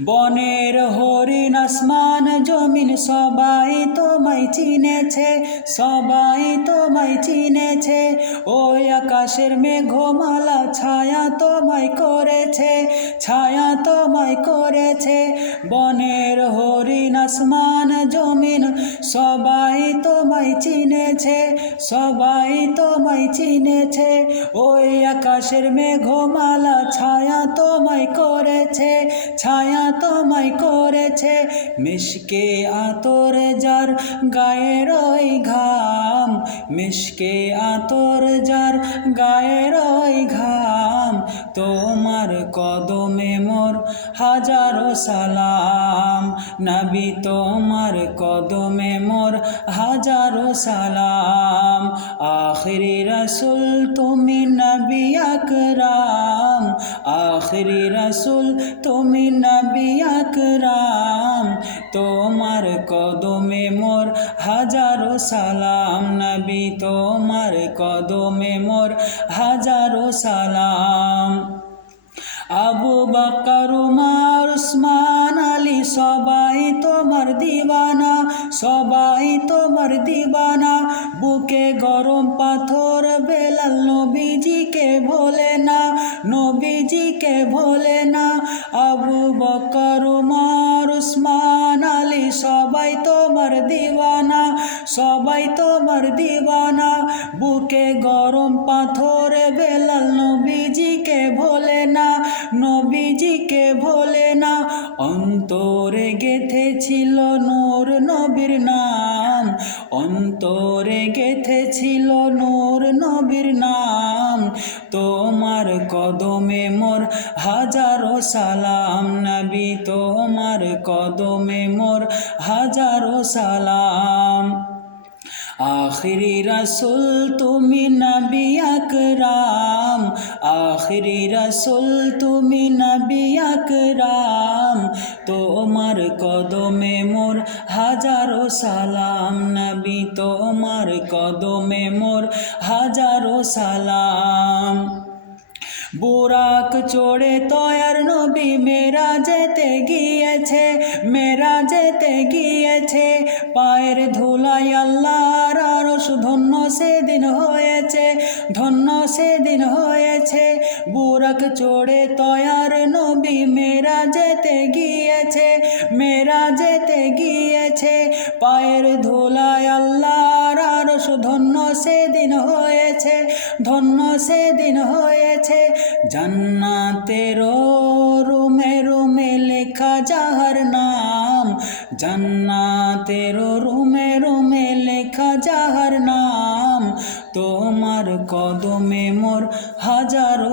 বনের হরিণ আসমান জমিন সবাই তোমায় চিনেছে, সবাই তোমায় চিনেছে। ওই আকাশের মেঘমালা ছায়া তোমায় করেছে, ছায়া তোমায় করেছে। বনের হরিণ আসমান জমিন সবাই তোমায় চিনেছে, সবাই তোমায় চিনেছে। ওই আকাশের মেঘমালা ছায়া তোমায় করেছে, ছায়া তোমায় করেছে। মিশকে আতর যার গায়ের ওই ঘাম। মিশকে আতর যার গায়ের ওই ঘাম। তোমার কদমে মোর হাজারো সালাম। নবী, তোমার কদমে মোর হাজারো সালাম। আখিরি রসুল, তুমি নবী আকরাম। আখিরি রসুল, তুমি নবী আকরাম। তোমার কদমে মোর হাজারো সালাম। নবী, তোমার কদমে মোর হাজারো সালাম। আবু বকর, উমার, উসমান, আলী, সবাই তোমার দিবানা, সবাই তোমার দিবানা। বুকে গরম পাথর বেলাল নবীজিকে ভোলে না নবীজিকে ভোলে না, আবু বকর, উমার, উসমান, আলী, সবাই তোমার দিবানা সবাই তোমার দিবানা বুকে গরম পাথর বেলাল নবীজিকে ভোলে না, নবীজিকে ভোলে না। অন্তরে গেথেছিল নূর নবীর নাম। অন্তরে গেথেছিল নূর নবীর নাম। তোমার কদমে মোর হাজারো সালাম। নবী, তোমার কদমে মোর হাজারো সালাম। আখিরি রসুল, তুমি নবী আকরাম। আখিরি রসুল, তুমি নবী আকরাম। তোমার কদমে মোর হাজারো সালাম। নবী, তোমার কদমে মোর হাজারো সালাম। বুরাক চড়ে তয়ার নবী মেরা যেতে গিয়েছে, মেরা যেতে গিয়েছে। পায়ের ধুলাই আল্লাহর বুরাক চড়ে তয়ার নবী মেরা যেতে গিয়েছে, মেরা যেতে গিয়েছে। পায়ের ধুলাই আল্লাহর আরশ ধন্য সেদিন হয়েছে, ধন্য সেদিন হয়েছে। জান্নাতের রুমে রুমে লেখা যাহার নাম, জান্নাতের রুমে রুমে লেখা যাহার নাম, তোমার কদমে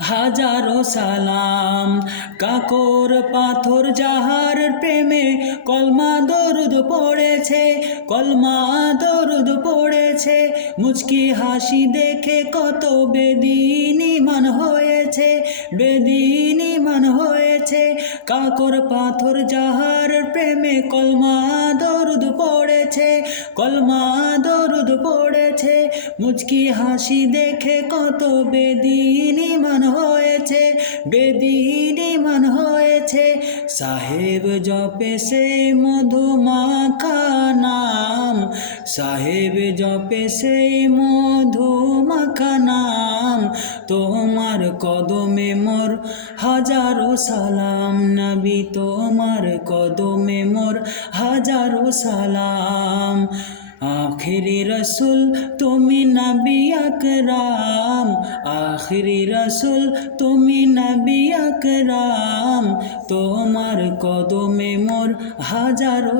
হাজারো সালাম। কাকর পাথর যাহার প্রেমে কলমা দরুদ পড়েছে, কলমা দরুদ পড়েছে। মুচকি হাসি দেখে কত বেদিনী মান হয়েছে বেদিনী মান হয়েছে। কাকর পাথর যাহার প্রেমে কলমা দরুদ পড়েছে, কলমা দরুদ পড়েছে। মুচকি হাসি দেখে কত বেদিনী মান হয়েছে, বেদিনী মান হয়েছে। সাহেব জপে সে মধুমাখা নাম। সাহেব জপে সেই মধুমাখা নাম। তোমার কদমে মোর হাজারো সালাম। নবী, তোমার কদমে মোর হাজারো সালাম। আখিরি রসুল তুমি নবী আকরাম। আখিরি রসুল তুমি নবী আকরাম। তোমার কদমে মোর হাজারো